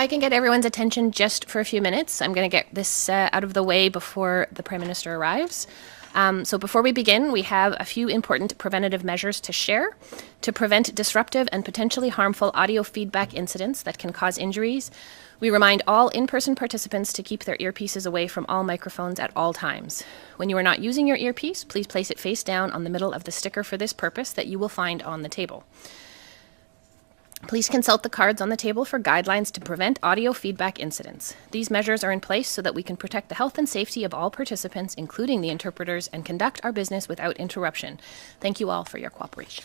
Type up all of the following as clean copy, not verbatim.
I can get everyone's attention just for a few minutes, I'm going to get this out of the way before the Prime Minister arrives. So before we begin, we have a few important preventative measures to share to prevent disruptive and potentially harmful audio feedback incidents that can cause injuries. We remind all in-person participants to keep their earpieces away from all microphones at all times. When you are not using your earpiece, please place it face down on the middle of the sticker for this purpose that you will find on the table. Please consult the cards on the table for guidelines to prevent audio feedback incidents. These measures are in place so that we can protect the health and safety of all participants, including the interpreters, and conduct our business without interruption. Thank you all for your cooperation.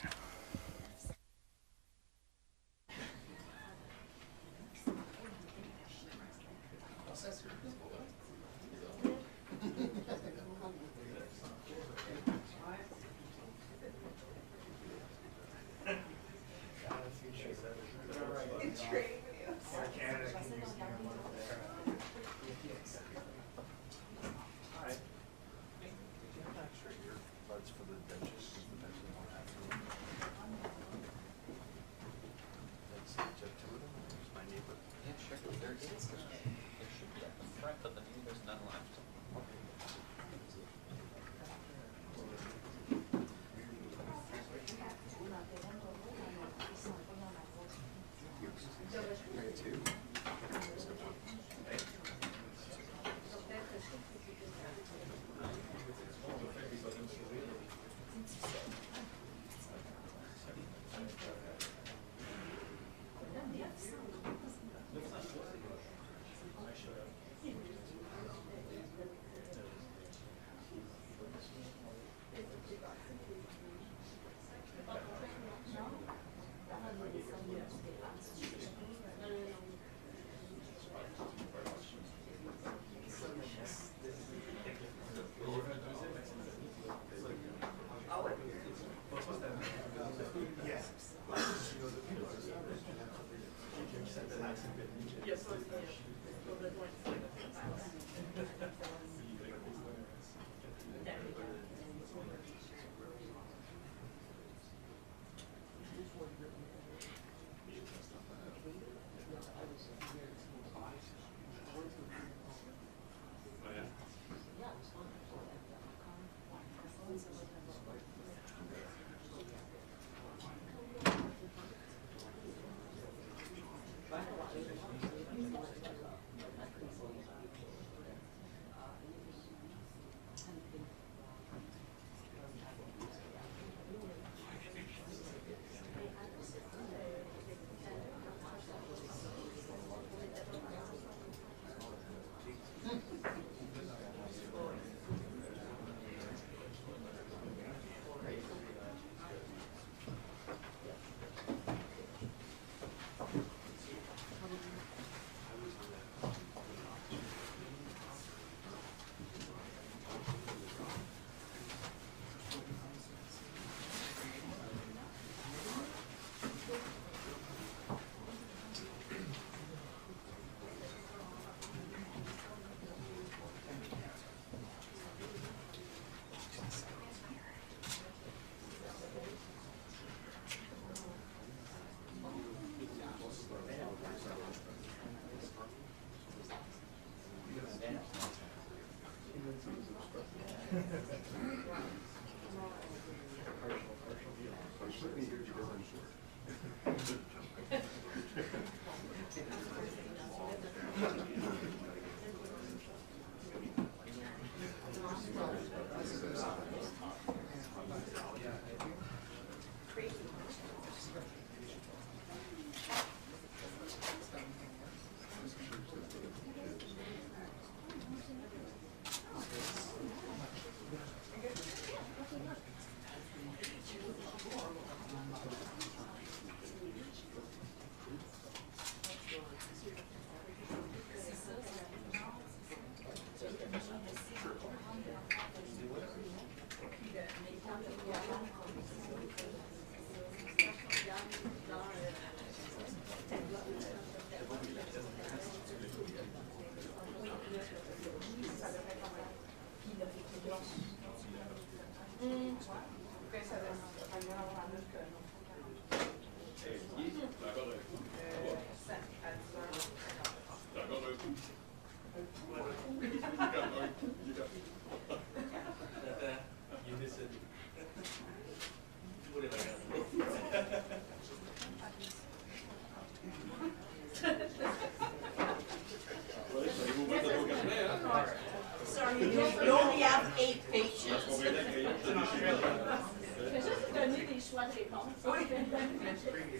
You only have 8 patients.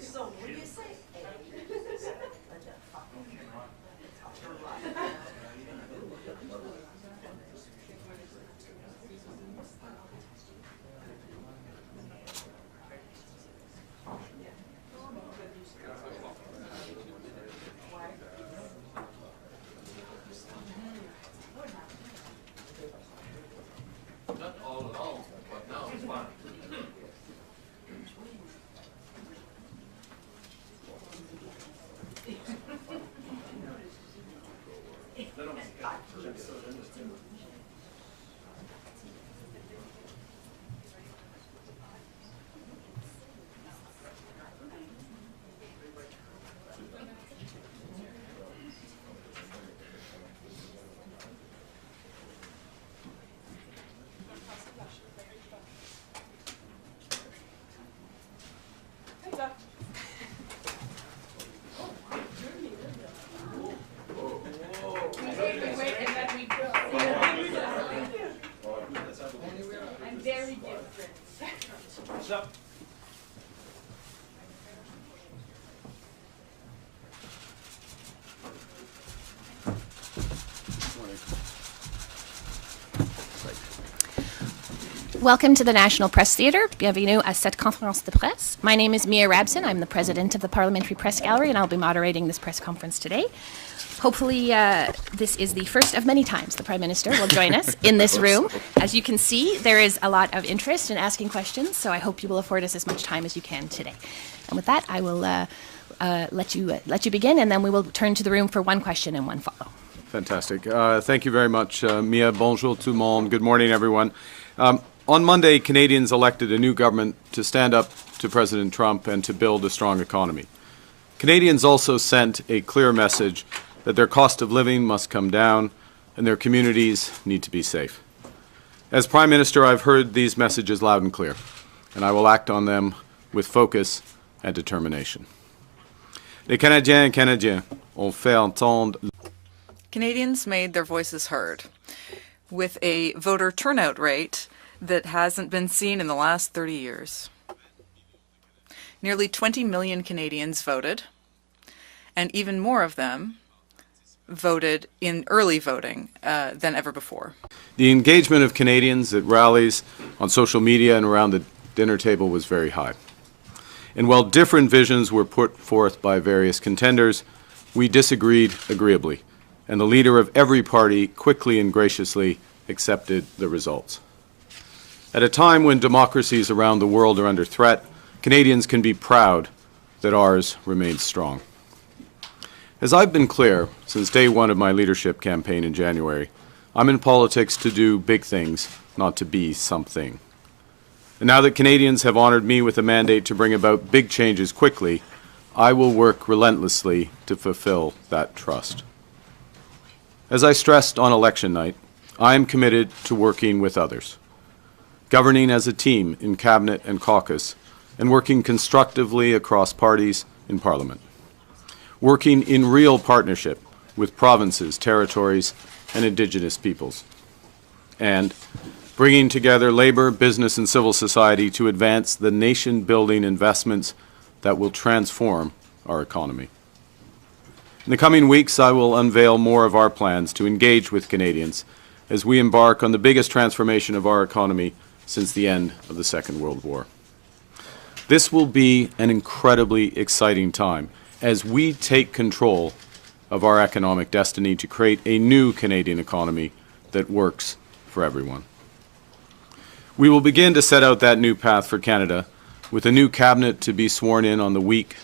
So what do you say? Not all at all, but now it's fine. I'm very different. Welcome to the National Press Theatre. Bienvenue à cette conférence de presse. My name is Mia Rabson. I'm the president of the Parliamentary Press Gallery, and I'll be moderating this press conference today. Hopefully, this is the first of many times the Prime Minister will join us in this room. As you can see, there is a lot of interest in asking questions, so I hope you will afford us as much time as you can today. And with that, I will let you begin, and then we will turn to the room for one question and one follow. Fantastic. Thank you very much, Mia. Bonjour tout le monde. Good morning, everyone. On Monday, Canadians elected a new government to stand up to President Trump and to build a strong economy. Canadians also sent a clear message that their cost of living must come down and their communities need to be safe. As Prime Minister, I've heard these messages loud and clear, and I will act on them with focus and determination. Les Canadiens et Canadiennes ont fait entendre. Canadians made their voices heard with a voter turnout rate that hasn't been seen in the last 30 years. Nearly 20 million Canadians voted, and even more of them voted in early voting than ever before. The engagement of Canadians at rallies, on social media, and around the dinner table was very high. And while different visions were put forth by various contenders, we disagreed agreeably, and the leader of every party quickly and graciously accepted the results. At a time when democracies around the world are under threat, Canadians can be proud that ours remains strong. As I've been clear since day one of my leadership campaign in January, I'm in politics to do big things, not to be something. And now that Canadians have honored me with a mandate to bring about big changes quickly, I will work relentlessly to fulfill that trust. As I stressed on election night, I am committed to working with others, governing as a team in Cabinet and caucus, and working constructively across parties in Parliament, working in real partnership with provinces, territories, and Indigenous peoples, and bringing together labor, business, and civil society to advance the nation-building investments that will transform our economy. In the coming weeks, I will unveil more of our plans to engage with Canadians as we embark on the biggest transformation of our economy since the end of the Second World War. This will be an incredibly exciting time as we take control of our economic destiny to create a new Canadian economy that works for everyone. We will begin to set out that new path for Canada with a new cabinet to be sworn in on the week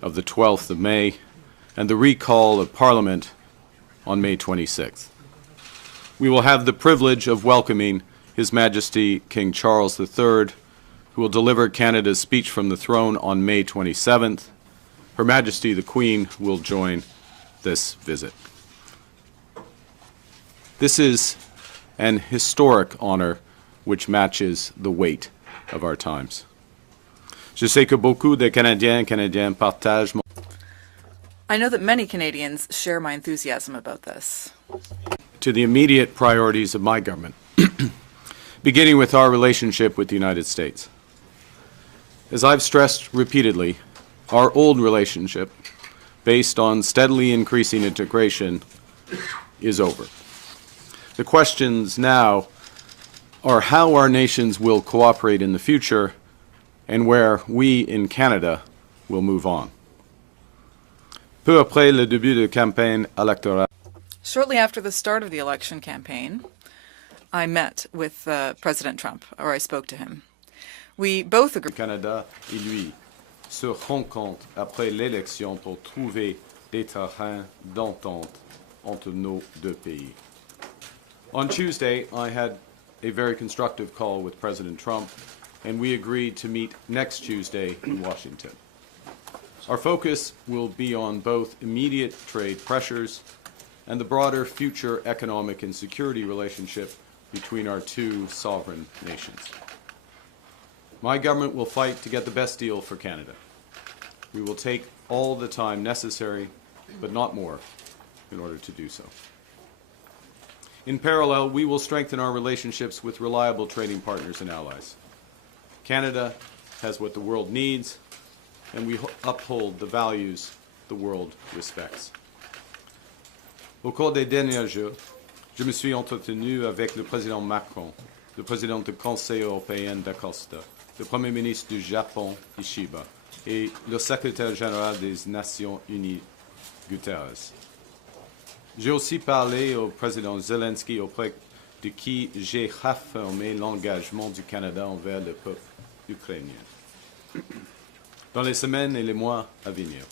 of the 12th of May and the recall of Parliament on May 26th. We will have the privilege of welcoming His Majesty King Charles III, who will deliver Canada's speech from the throne on May 27th. Her Majesty the Queen will join this visit. This is an historic honor which matches the weight of our times. Je sais que beaucoup de Canadiens et Canadiennes partagent I know that many Canadians share my enthusiasm about this. to the immediate priorities of my government, beginning with our relationship with the United States. As I've stressed repeatedly, our old relationship, based on steadily increasing integration, is over. The questions now are how our nations will cooperate in the future and where we in Canada will move on. Peu après le début de campagne électorale, Shortly after the start of the election campaign, I met with President Trump, or I spoke to him. We both agreed. Canada et lui se rencontrent après l'élection pour trouver des terrains d'entente entre nos deux pays. On Tuesday, I had a very constructive call with President Trump, and we agreed to meet next Tuesday in Washington. Our focus will be on both immediate trade pressures and the broader future economic and security relationship between our two sovereign nations. My government will fight to get the best deal for Canada. We will take all the time necessary, but not more, in order to do so. In parallel, we will strengthen our relationships with reliable trading partners and allies. Canada has what the world needs, and we uphold the values the world respects. Au cours des derniers jours, je me suis entretenu avec le président Macron, le président du Conseil européen d'Acosta, le Premier ministre du Japon, Ishiba, et le secrétaire général des Nations Unies, Guterres. J'ai aussi parlé au président Zelensky, auprès de qui j'ai réaffirmé l'engagement du Canada envers le peuple ukrainien. Dans les semaines et les mois à venir,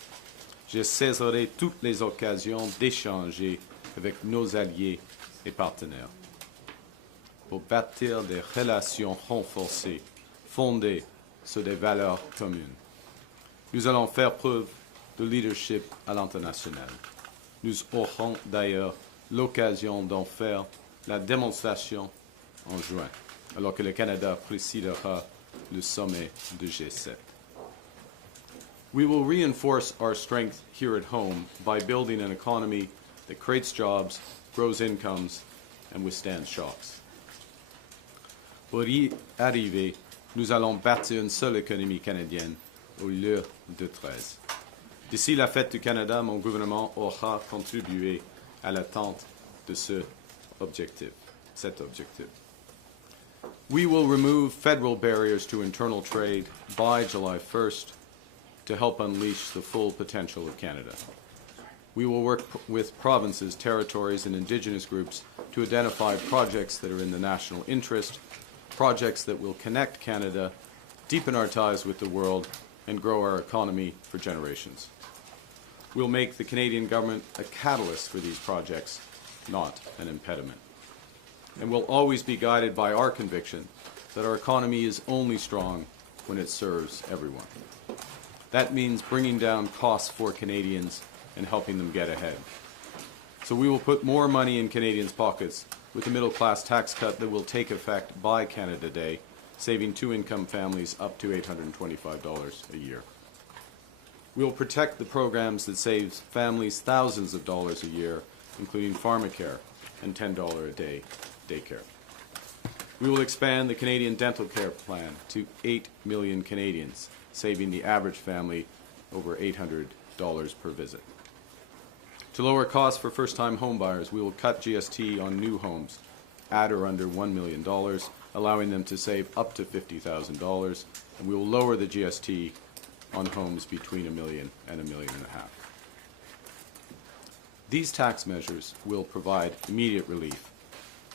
je saisirai toutes les occasions d'échanger avec nos alliés et partenaires pour bâtir des relations renforcées fondées sur des valeurs communes. Nous allons faire preuve de leadership à l'international. Nous aurons d'ailleurs l'occasion d'en faire la démonstration en juin, alors que le Canada présidera le sommet du G7. We will reinforce our strength here at home by building an economy that creates jobs, grows incomes, and withstands shocks. Pour y arriver, nous allons bâtir une seule économie canadienne au lieu de 13. D'ici la fête du Canada, mon gouvernement aura contribué à l'atteinte de cet objectif. We will remove federal barriers to internal trade by July 1st to help unleash the full potential of Canada. We will work with provinces, territories, and Indigenous groups to identify projects that are in the national interest, projects that will connect Canada, deepen our ties with the world, and grow our economy for generations. We'll make the Canadian government a catalyst for these projects, not an impediment. And we'll always be guided by our conviction that our economy is only strong when it serves everyone. That means bringing down costs for Canadians and helping them get ahead. So we will put more money in Canadians' pockets with the middle-class tax cut that will take effect by Canada Day, saving two-income families up to $825 a year. We will protect the programs that save families thousands of dollars a year, including pharmacare and $10 a day daycare. We will expand the Canadian Dental Care Plan to 8 million Canadians, saving the average family over $800 per visit. To lower costs for first-time homebuyers, we will cut GST on new homes at or under $1 million, allowing them to save up to $50,000, and we will lower the GST on homes between $1 million and $1.5 million. These tax measures will provide immediate relief,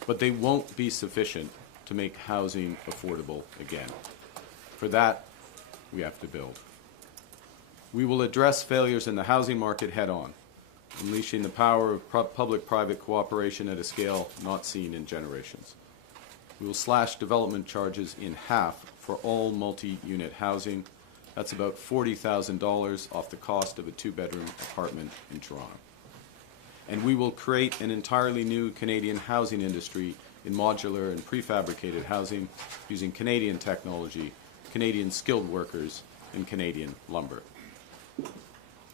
but they won't be sufficient to make housing affordable again. For that, we have to build. We will address failures in the housing market head-on, unleashing the power of public-private cooperation at a scale not seen in generations. We will slash development charges in half for all multi-unit housing. That's about $40,000 off the cost of a two-bedroom apartment in Toronto. And we will create an entirely new Canadian housing industry in modular and prefabricated housing using Canadian technology, Canadian skilled workers, and Canadian lumber.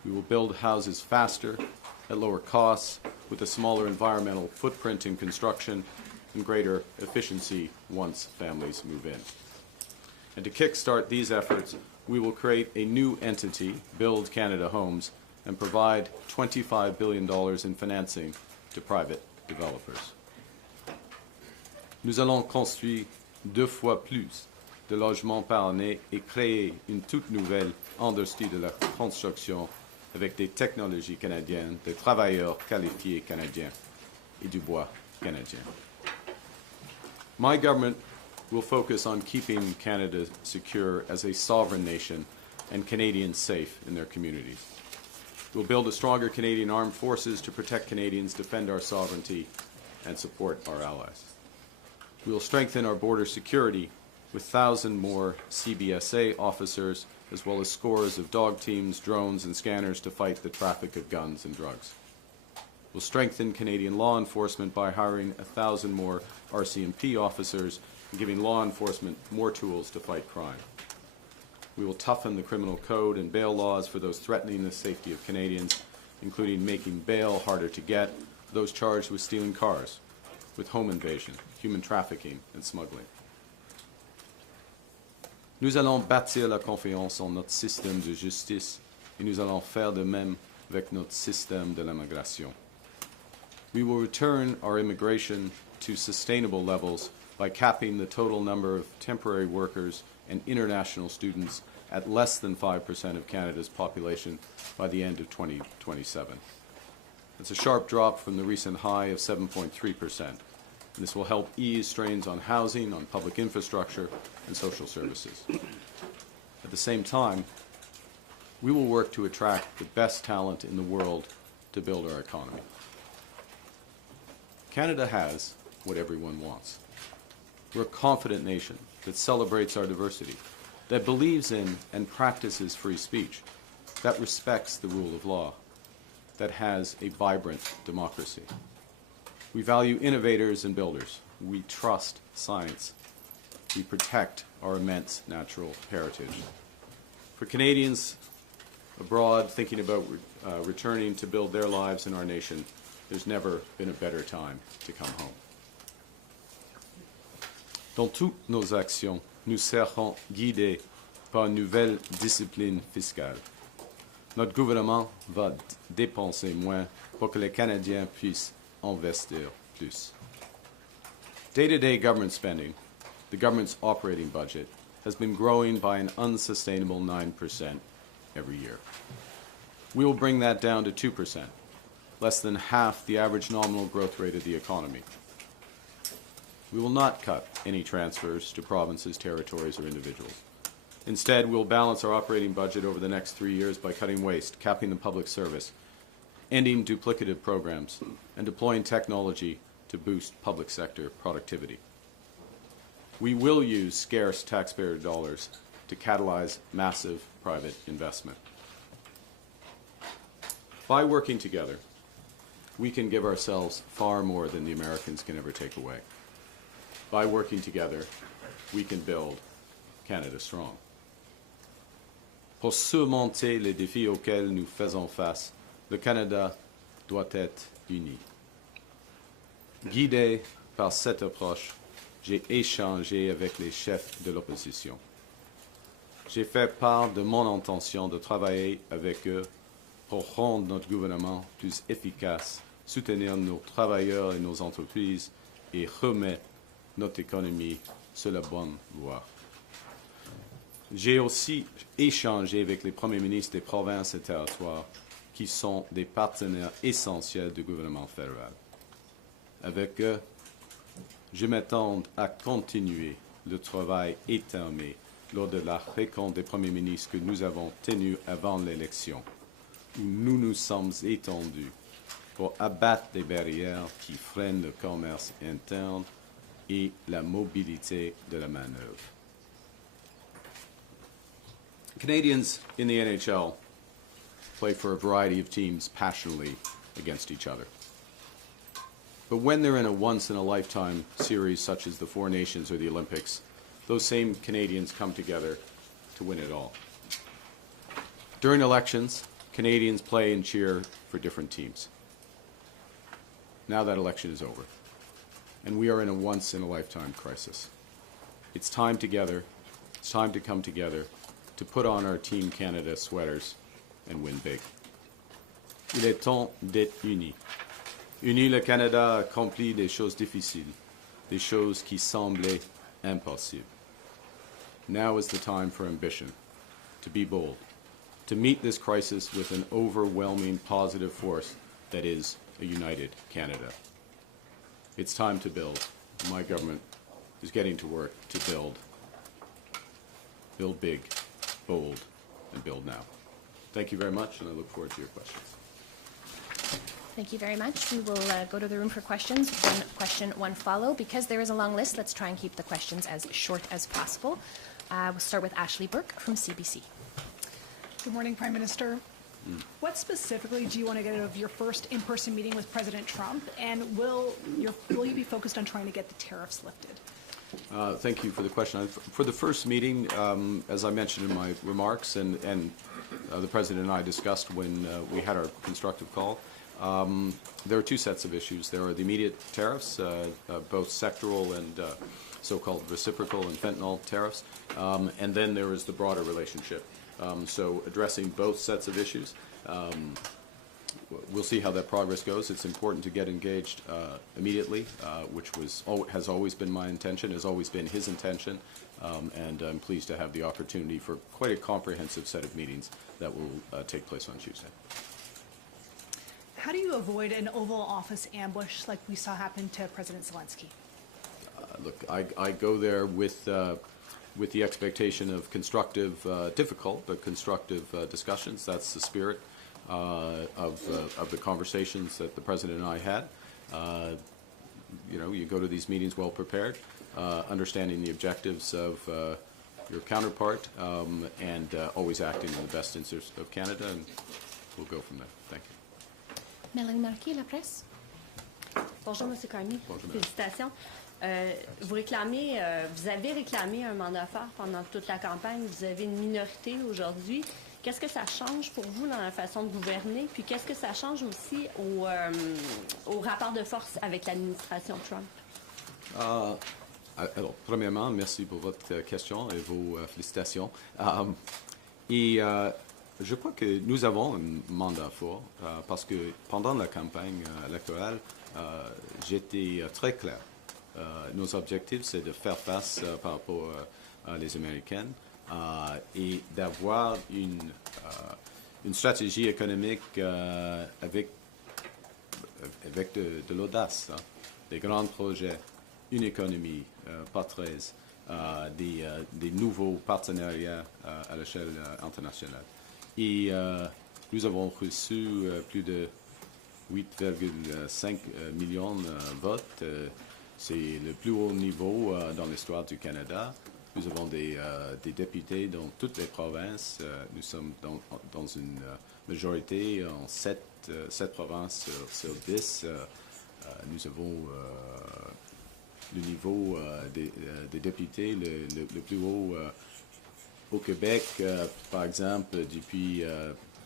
We will build houses faster at lower costs, with a smaller environmental footprint in construction, and greater efficiency once families move in. And to kickstart these efforts, we will create a new entity, Build Canada Homes, and provide $25 billion in financing to private developers. Nous allons construire 2 fois plus de logements par année et créer une toute nouvelle industrie de la construction avec des technologies canadiennes, des travailleurs qualifiés canadiens et du bois canadien. My government will focus on keeping Canada secure as a sovereign nation and Canadians safe in their communities. We'll build a stronger Canadian armed forces to protect Canadians, defend our sovereignty, and support our allies. We will strengthen our border security with 1,000 more CBSA officers, as well as scores of dog teams, drones, and scanners to fight the traffic of guns and drugs. We'll strengthen Canadian law enforcement by hiring 1,000 more RCMP officers and giving law enforcement more tools to fight crime. We will toughen the criminal code and bail laws for those threatening the safety of Canadians, including making bail harder to get for those charged with stealing cars, with home invasion, human trafficking, and smuggling. Nous allons bâtir la confiance en notre système de justice et nous allons faire de même avec notre système de l'immigration. We will return our immigration to sustainable levels by capping the total number of temporary workers and international students at less than 5% of Canada's population by the end of 2027. It's a sharp drop from the recent high of 7.3%. This will help ease strains on housing, on public infrastructure, and social services. At the same time, we will work to attract the best talent in the world to build our economy. Canada has what everyone wants. We're a confident nation that celebrates our diversity, that believes in and practices free speech, that respects the rule of law, that has a vibrant democracy. We value innovators and builders. We trust science. We protect our immense natural heritage. For Canadians abroad thinking about returning to build their lives in our nation, there's never been a better time to come home. Dans toutes nos actions, nous serons guidés par une nouvelle discipline fiscale. Notre gouvernement va dépenser moins pour que les Canadiens puissent investir plus. Day-to-day government spending, the government's operating budget, has been growing by an unsustainable 9% every year. We will bring that down to 2%, less than half the average nominal growth rate of the economy. We will not cut any transfers to provinces, territories, or individuals. Instead, we'll balance our operating budget over the next 3 years by cutting waste, capping the public service, ending duplicative programs, and deploying technology to boost public sector productivity. We will use scarce taxpayer dollars to catalyze massive private investment. By working together, we can give ourselves far more than the Americans can ever take away. By working together, we can build Canada strong. Pour surmonter les défis auxquels nous faisons face, le Canada doit être uni. Guidé par cette approche, j'ai échangé avec les chefs de l'opposition. J'ai fait part de mon intention de travailler avec eux pour rendre notre gouvernement plus efficace, soutenir nos travailleurs et nos entreprises et remettre notre économie sur la bonne voie. J'ai aussi échangé avec les premiers ministres des provinces et territoires qui sont des partenaires essentiels du gouvernement fédéral. Avec eux, je m'attends à continuer le travail étamé lors de la rencontre des premiers ministres que nous avons tenue avant l'élection, où nous nous sommes étendus pour abattre les barrières qui freinent le commerce interne et la mobilité de la main-d'œuvre. Canadians in the NHL play for a variety of teams passionately against each other. But when they're in a once-in-a-lifetime series such as the Four Nations or the Olympics, those same Canadians come together to win it all. During elections, Canadians play and cheer for different teams. Now that election is over, and we are in a once-in-a-lifetime crisis. It's time together, it's time to come together, to put on our Team Canada sweaters and win big. Il est temps d'être unis. Unis, le Canada a accompli des choses difficiles, des choses qui semblaient impossibles. Now is the time for ambition, to be bold, to meet this crisis with an overwhelming positive force that is a united Canada. It's time to build. My government is getting to work to build. Build big, bold, and build now. Thank you very much, and I look forward to your questions. Thank you very much. We will go to the room for questions. One question, one follow. Because there is a long list, let's try and keep the questions as short as possible. We'll start with Ashley Burke from CBC. Good morning, Prime Minister. What specifically do you want to get out of your first in-person meeting with President Trump, and will you be focused on trying to get the tariffs lifted? Thank you for the question. For the first meeting, as I mentioned in my remarks, and the President and I discussed when we had our constructive call, there are two sets of issues. There are the immediate tariffs, both sectoral and so-called reciprocal and fentanyl tariffs, and then there is the broader relationship. So addressing both sets of issues. We'll see how that progress goes. It's important to get engaged immediately, which has always been my intention, has always been his intention, and I'm pleased to have the opportunity for quite a comprehensive set of meetings that will take place on Tuesday. How do you avoid an Oval Office ambush like we saw happen to President Zelensky? Look, I go there with the expectation of constructive, difficult, but constructive discussions. That's the spirit of the conversations that the President and I had. You go to these meetings well prepared, understanding the objectives of your counterpart, and always acting in the best interest of Canada, and we'll go from there. Thank you. Mélanie Marquis, La Presse. Bonjour, M. Carney. Bonjour, madame. Félicitations. Vous avez réclamé un mandat fort pendant toute la campagne. Vous avez une minorité aujourd'hui. Qu'est-ce que ça change pour vous dans la façon de gouverner? Puis qu'est-ce que ça change aussi au rapport de force avec l'administration Trump? Alors, premièrement, merci pour votre question et vos félicitations. Je crois que nous avons un mandat fort parce que pendant la campagne électorale, j'étais très clair. Nos objectifs, c'est de faire face par rapport à les Américaines et d'avoir une stratégie économique avec de l'audace, des grands projets, une économie pas très, des nouveaux partenariats à l'échelle internationale. Et nous avons reçu plus de 8,5 millions de votes. C'est le plus haut niveau dans l'histoire du Canada. Nous avons des députés dans toutes les provinces. Nous sommes dans une majorité en 7 provinces sur 10. Nous avons le niveau des députés le plus haut au Québec, par exemple, depuis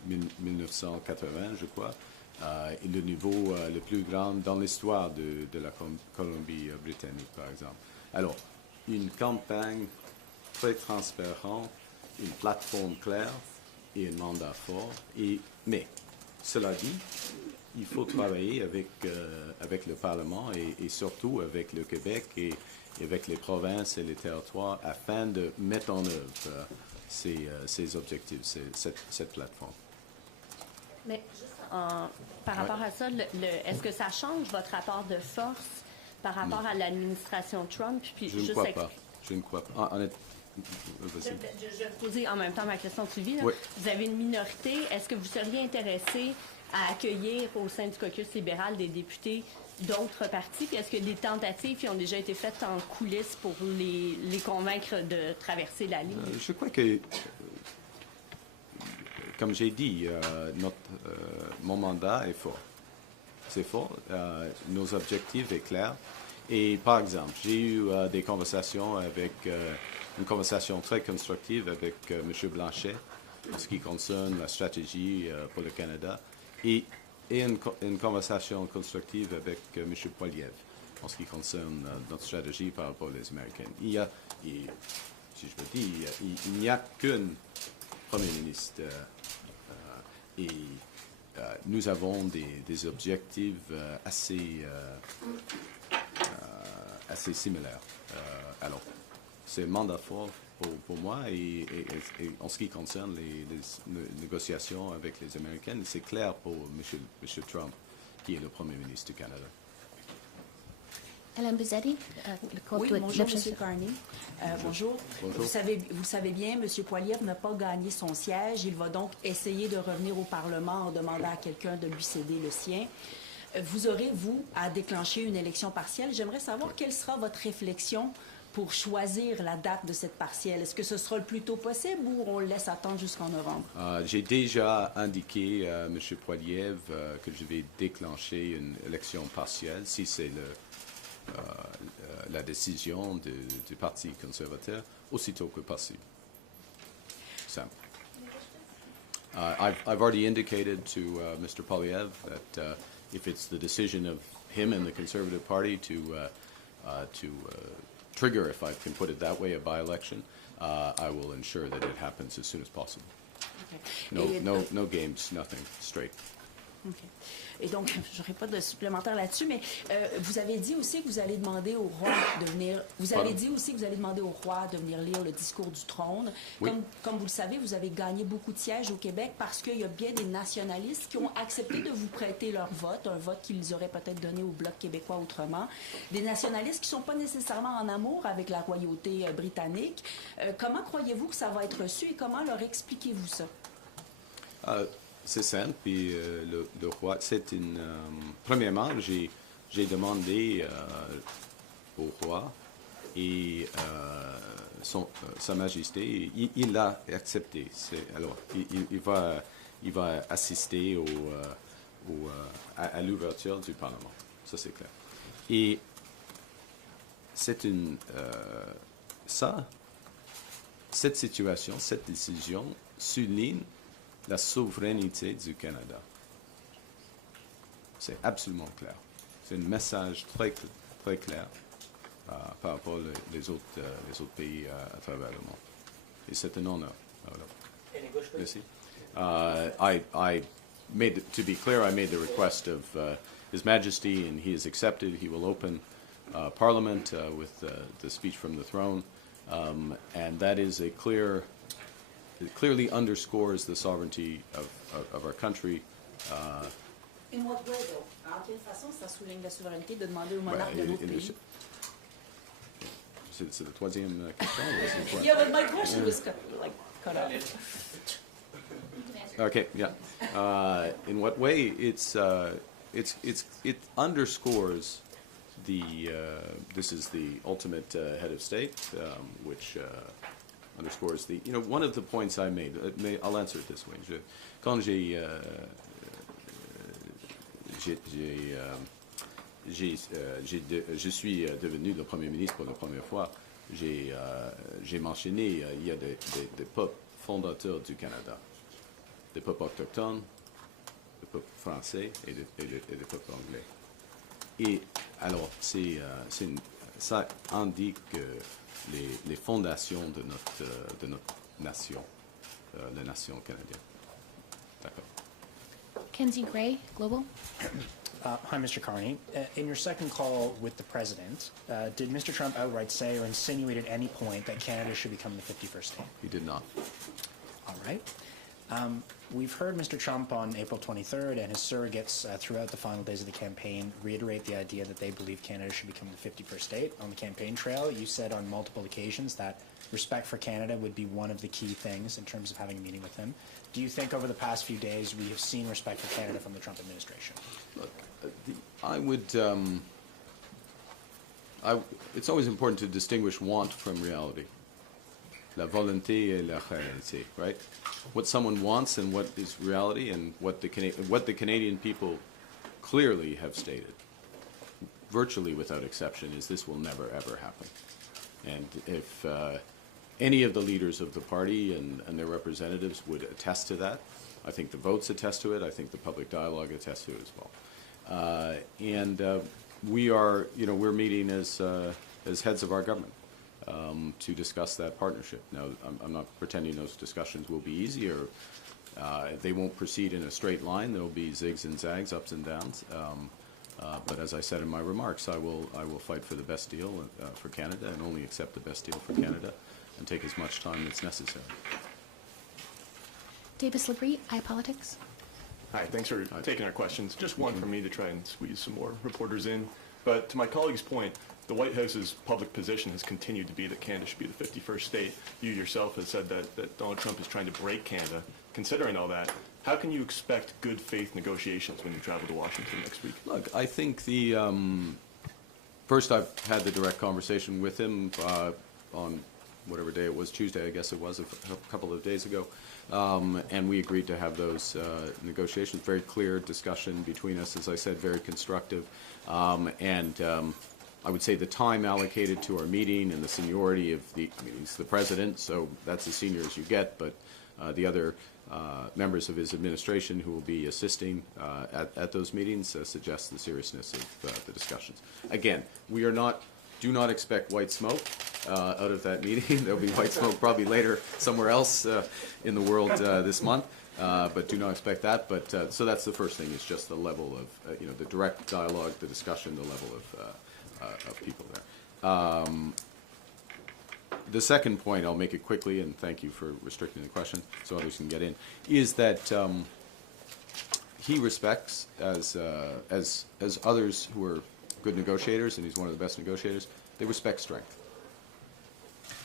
1980, je crois. Et le niveau le plus grand dans l'histoire de la Colombie-Britannique, par exemple. Alors, une campagne très transparente, une plateforme claire et un mandat fort. Mais, cela dit, il faut travailler avec le Parlement et surtout avec le Québec et avec les provinces et les territoires afin de mettre en œuvre ces objectifs, cette plateforme. Mais juste par rapport à ça, est-ce que ça change votre rapport de force par rapport à l'administration Trump? Puis Je ne crois pas. Je ne crois pas. Je vais poser en même temps ma question de suivi. Oui. Vous avez une minorité. Est-ce que vous seriez intéressé à accueillir au sein du caucus libéral des députés d'autres partis? Puis est-ce que des tentatives qui ont déjà été faites en coulisses pour les convaincre de traverser la ligne? Je crois que, comme j'ai dit, mon mandat est fort. C'est fort. Nos objectifs sont clairs. Et par exemple, j'ai eu des conversations une conversation très constructive avec M. Blanchet en ce qui concerne la stratégie pour le Canada. Et et une conversation constructive avec M. Poilievre en ce qui concerne notre stratégie par rapport aux Américains. Si je me dis, il n'y a qu'un Premier ministre et nous avons des objectifs assez similaires. Alors, c'est un mandat fort pour moi et en ce qui concerne les négociations avec les Américains, c'est clair pour M. Trump, qui est le Premier ministre du Canada. Alain Buzzetti, le compte Oui, de bonjour, l'objection. M. Carney. Bonjour. Bonjour. Vous le savez bien, M. Poilievre n'a pas gagné son siège. Il va donc essayer de revenir au Parlement en demandant à quelqu'un de lui céder le sien. Vous aurez, vous, à déclencher une élection partielle. J'aimerais savoir quelle sera votre réflexion pour choisir la date de cette partielle. Est-ce que ce sera le plus tôt possible ou on le laisse attendre jusqu'en novembre? J'ai déjà indiqué à M. Poilievre que je vais déclencher une élection partielle si c'est la décision du Parti conservateur aussitôt que possible. Simple. I've already indicated to Mr. Poilievre that if it's the decision of him and the Conservative Party to trigger, if I can put it that way, a by-election, I will ensure that it happens as soon as possible. Okay. No games, nothing, straight. Okay. Et donc, je n'aurai pas de supplémentaire là-dessus, mais vous avez dit aussi que vous allez demander au roi de venir. Vous avez dit aussi que vous allez demander au roi de venir lire le discours du trône. Oui. Comme vous le savez, vous avez gagné beaucoup de sièges au Québec parce qu'il y a bien des nationalistes qui ont accepté de vous prêter leur vote, un vote qu'ils auraient peut-être donné au Bloc québécois autrement. Des nationalistes qui ne sont pas nécessairement en amour avec la royauté britannique. Comment croyez-vous que ça va être reçu et comment leur expliquez-vous ça? C'est simple, puis le roi, c'est une... premièrement, j'ai demandé au roi et Sa Majesté, il l'a accepté. Alors, il va assister à l'ouverture du Parlement. Ça, c'est clair. Et c'est une... cette situation, cette décision souligne la souveraineté du Canada. C'est absolument clair. C'est un message très, très clair par rapport aux autres pays à travers le monde. Et c'est un honneur. Merci. To be clear, I made the request of His Majesty, and he has accepted. He will open Parliament with the speech from the throne, and that is a clear... It clearly underscores the sovereignty of our country. In what way, though? En quelle façon ça souligne la souveraineté de demander au monarque de l'autre pays? C'est la troisième question. Yeah, but my question was cut off. Okay, yeah. In what way? It underscores this is the ultimate head of state, which underscores one of the points I made. I'll answer it this way. Quand je suis devenu le Premier ministre pour la première fois, j'ai mentionné il y a des peuples fondateurs du Canada, des peuples autochtones, des peuples français et des peuples anglais. Et alors, ça indique les fondations de notre nation, la nation canadienne. D'accord. Kenzie Gray, Global. Hi, Mr. Carney. In your second call with the President, did Mr. Trump outright say or insinuate at any point that Canada should become the 51st state? He did not. All right. We've heard Mr. Trump on April 23rd and his surrogates throughout the final days of the campaign reiterate the idea that they believe Canada should become the 51st state. On the campaign trail, you said on multiple occasions that respect for Canada would be one of the key things in terms of having a meeting with him. Do you think over the past few days we have seen respect for Canada from the Trump administration? Look, I would... it's always important to distinguish want from reality. La volonté et la réalité, right? What someone wants and what is reality, and what the Canadian people clearly have stated, virtually without exception, is this will never, ever happen. And if any of the leaders of the party and their representatives would attest to that, I think the votes attest to it. I think the public dialogue attests to it as well. We are, we're meeting as heads of our government to discuss that partnership. Now, I'm not pretending those discussions will be easy or they won't proceed in a straight line. There will be zigs and zags, ups and downs. But as I said in my remarks, I will fight for the best deal for Canada and only accept the best deal for Canada and take as much time as necessary. Davis Labrie, iPolitics. Hi, thanks for taking our questions. Just one from me to try and squeeze some more reporters in. But to my colleague's point, the White House's public position has continued to be that Canada should be the 51st state. You yourself have said that Donald Trump is trying to break Canada. Considering all that, how can you expect good faith negotiations when you travel to Washington next week? Look, I think first I've had the direct conversation with him on whatever day it was, Tuesday I guess it was, a couple of days ago. And we agreed to have those negotiations. Very clear discussion between us, as I said, very constructive. I would say the time allocated to our meeting and the seniority of he's the president, so that's as senior as you get, but the other members of his administration who will be assisting at those meetings suggests the seriousness of the discussions. Again, do not expect white smoke out of that meeting. There'll be white smoke probably later somewhere else in the world this month, but do not expect that. But so that's the first thing, is just the level of the direct dialogue, the discussion, the level of people there. The second point, I'll make it quickly, and thank you for restricting the question so others can get in, is that he respects, as others who are good negotiators, and he's one of the best negotiators, they respect strength.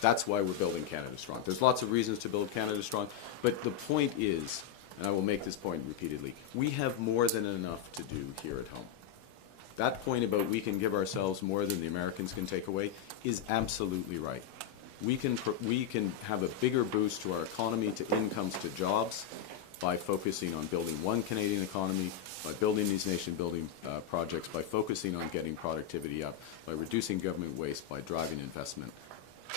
That's why we're building Canada strong. There's lots of reasons to build Canada strong, but the point is, and I will make this point repeatedly, we have more than enough to do here at home. That point about we can give ourselves more than the Americans can take away is absolutely right. We can have a bigger boost to our economy, to incomes, to jobs, by focusing on building one Canadian economy, by building these nation-building projects, by focusing on getting productivity up, by reducing government waste, by driving investment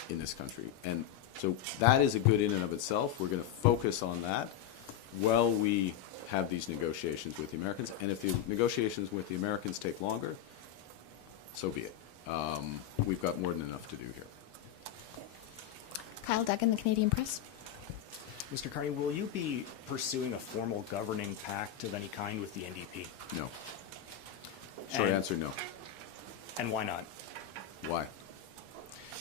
in this country. And so that is a good in and of itself. We're going to focus on that while we have these negotiations with the Americans. And if the negotiations with the Americans take longer, so be it. We've got more than enough to do here. Kyle Duggan, the Canadian Press. Mr. Carney, will you be pursuing a formal governing pact of any kind with the NDP? No. Short answer, no. And why not? Why?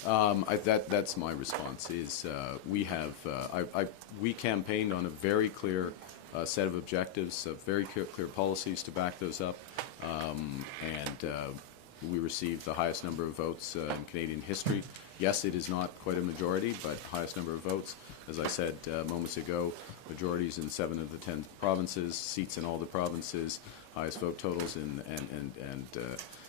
That's my response. Is we campaigned on a very clear set of objectives, very clear policies to back those up, and we received the highest number of votes in Canadian history. Yes, it is not quite a majority, but highest number of votes. As I said moments ago, majorities in 7 of the 10 provinces, seats in all the provinces, highest vote totals and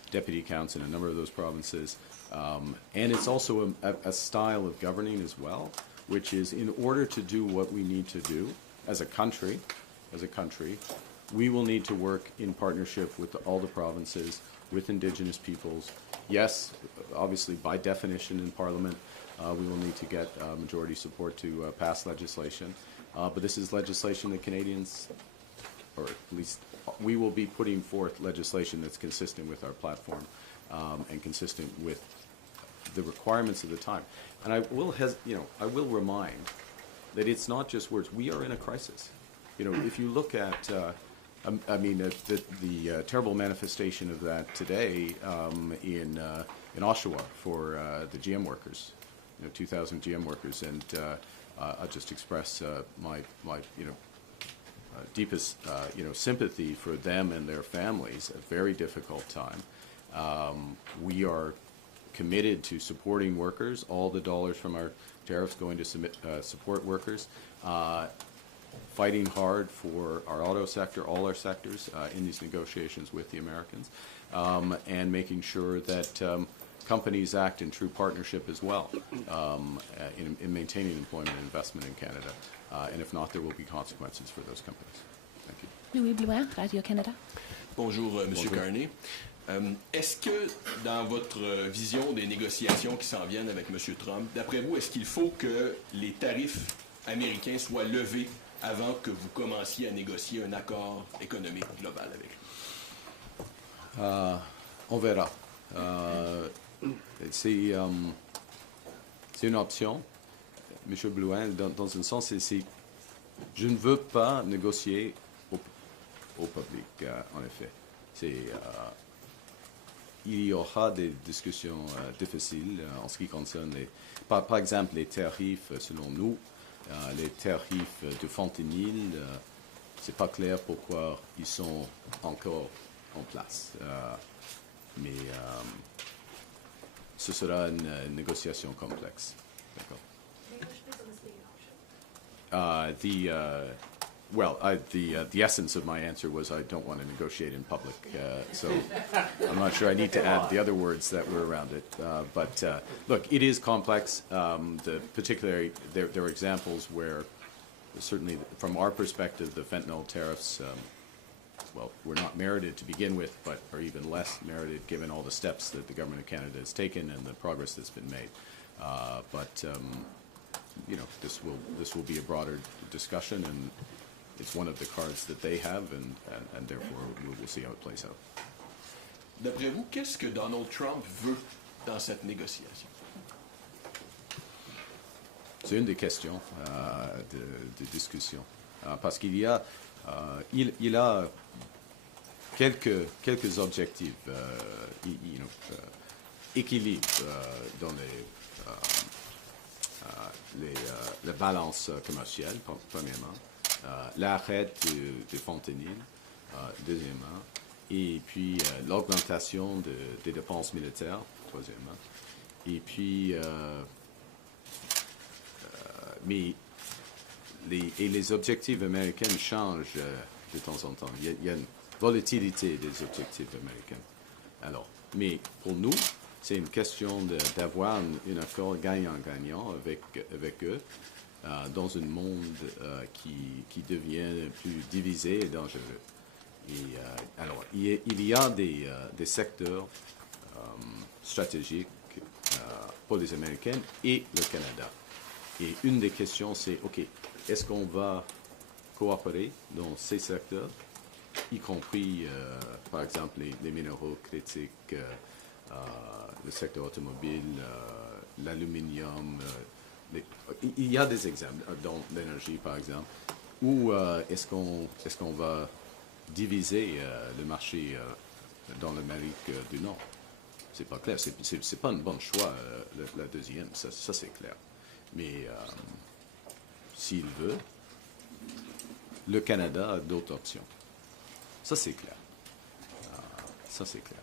deputy counts in a number of those provinces. And it's also a style of governing as well, which is, in order to do what we need to do as a country, we will need to work in partnership with all the provinces, with Indigenous peoples. Yes, obviously, by definition in Parliament, we will need to get majority support to pass legislation. But this is legislation that Canadians, or at least we will be putting forth legislation that's consistent with our platform and consistent with the requirements of the time. And I will remind that it's not just words. We are in a crisis. If you look at, the terrible manifestation of that today in Oshawa for the GM workers, 2,000 GM workers, and I'll just express my deepest sympathy for them and their families. A very difficult time. We are committed to supporting workers. All the dollars from our tariffs going to support workers. Fighting hard for our auto sector, all our sectors, in these negotiations with the Americans, and making sure that companies act in true partnership as well in maintaining employment and investment in Canada. And if not, there will be consequences for those companies. Thank you. Louis Blouin, Radio-Canada. Bonjour, Monsieur Carney. Est-ce que, dans votre vision des négociations qui s'en viennent avec M. Trump, d'après vous, est-ce qu'il faut que les tarifs américains soient levés avant que vous commenciez à négocier un accord économique global avec lui? On verra. C'est une option, M. Blouin, dans un sens, je ne veux pas négocier au public, en effet. Il y aura des discussions difficiles en ce qui concerne, par exemple, les tarifs, selon nous, les tarifs de fentanyl, c'est pas clair pourquoi ils sont encore en place. Mais ce sera une négociation complexe. D'accord. The essence of my answer was I don't want to negotiate in public, so I'm not sure I need to add the other words that were around it. But look, it is complex. Particularly, there are examples where, certainly from our perspective, the fentanyl tariffs, were not merited to begin with, but are even less merited given all the steps that the government of Canada has taken and the progress that's been made. This will be a broader discussion, and it's one of the cards that they have, and therefore we'll see how it plays out. D'après vous, qu'est-ce que Donald Trump veut dans cette négociation? C'est une des questions de discussion, parce qu'il y a, il a quelques objectifs, équilibre dans la balance commerciale, premièrement, l'arrêt du fentanyl, deuxièmement, et puis l'augmentation des dépenses militaires, troisièmement, et puis les objectifs américains changent de temps en temps. Il y a une volatilité des objectifs américains. Alors, mais pour nous, c'est une question d'avoir un accord gagnant-gagnant avec eux dans un monde qui devient plus divisé et dangereux. Et, alors, il y a des secteurs stratégiques pour les Américains et le Canada. Et une des questions, c'est, OK, est-ce qu'on va coopérer dans ces secteurs, y compris, par exemple, les minéraux critiques, le secteur automobile, l'aluminium. Il y a des exemples, dans l'énergie, par exemple, où est-ce qu'on va diviser le marché dans l'Amérique du Nord? C'est pas clair. C'est pas un bon choix, la deuxième, ça c'est clair. Mais s'il veut, le Canada a d'autres options. Ça, c'est clair. Ça, c'est clair.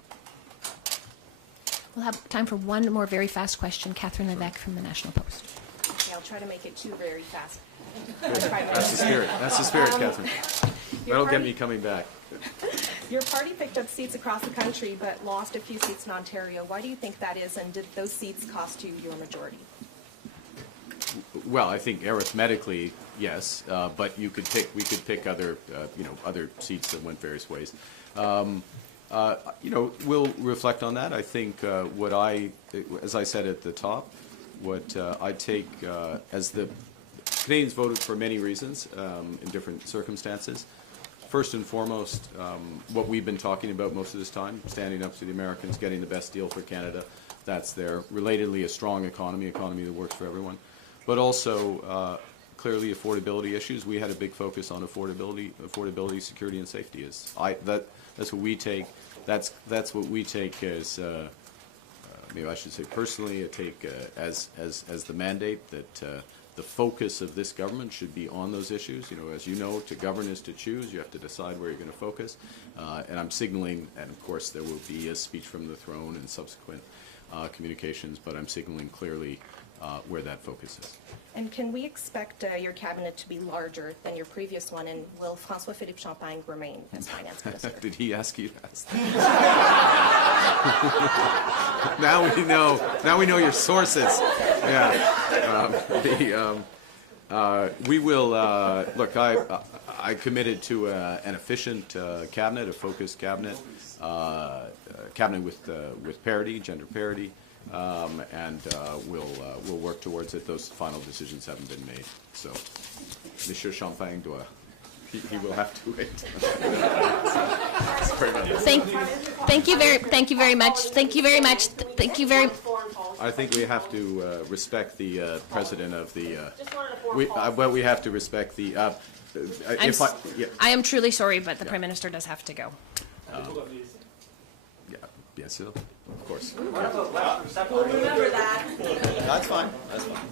We'll have time for one more very fast question. Catherine Levesque from the National Post. Okay, I'll try to make it two very fast. That's the spirit. That's the spirit, Catherine. That'll get me coming back. Your party picked up seats across the country but lost a few seats in Ontario. Why do you think that is, and did those seats cost you your majority? Well, I think arithmetically, yes, but we could pick other, other seats that went various ways. We'll reflect on that. I think as I said at the top, what I take as the Canadians voted for many reasons in different circumstances. First and foremost, what we've been talking about most of this time, standing up to the Americans, getting the best deal for Canada. That's there. Relatedly, a strong economy that works for everyone. But also, clearly, affordability issues. We had a big focus on affordability, security, and safety. That's what we take. That's what we take as, maybe I should say personally, I take as the mandate that the focus of this government should be on those issues. As you know, to govern is to choose. You have to decide where you're going to focus. And I'm signaling, and of course there will be a speech from the throne and subsequent communications, but I'm signaling clearly where that focus is. And can we expect your cabinet to be larger than your previous one, and will François-Philippe Champagne remain as finance minister? Did he ask you to ask that? Now we know your sources. Yeah. We will look. I committed to an efficient cabinet, a focused cabinet, cabinet with parity, gender parity. and we'll work towards it. Those final decisions haven't been made. So, Monsieur Champagne doit. He will have to wait. Thank you very much. Thank you very much. Thank you very. I think we have to respect the president of the. We have to respect the. I am truly sorry, but the Prime Minister does have to go. Yeah, bien sûr, of course. We'll remember that. That's fine. That's fine.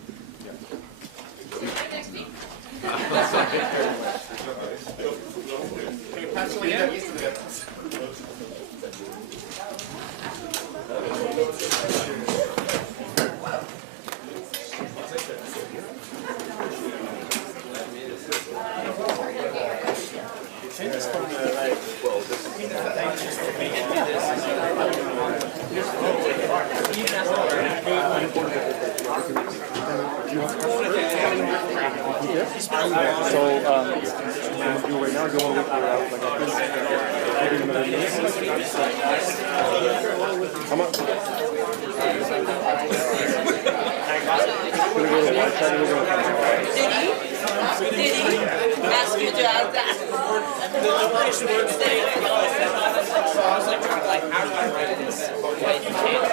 Did he ask you to ask that? How do I write this? But you can't.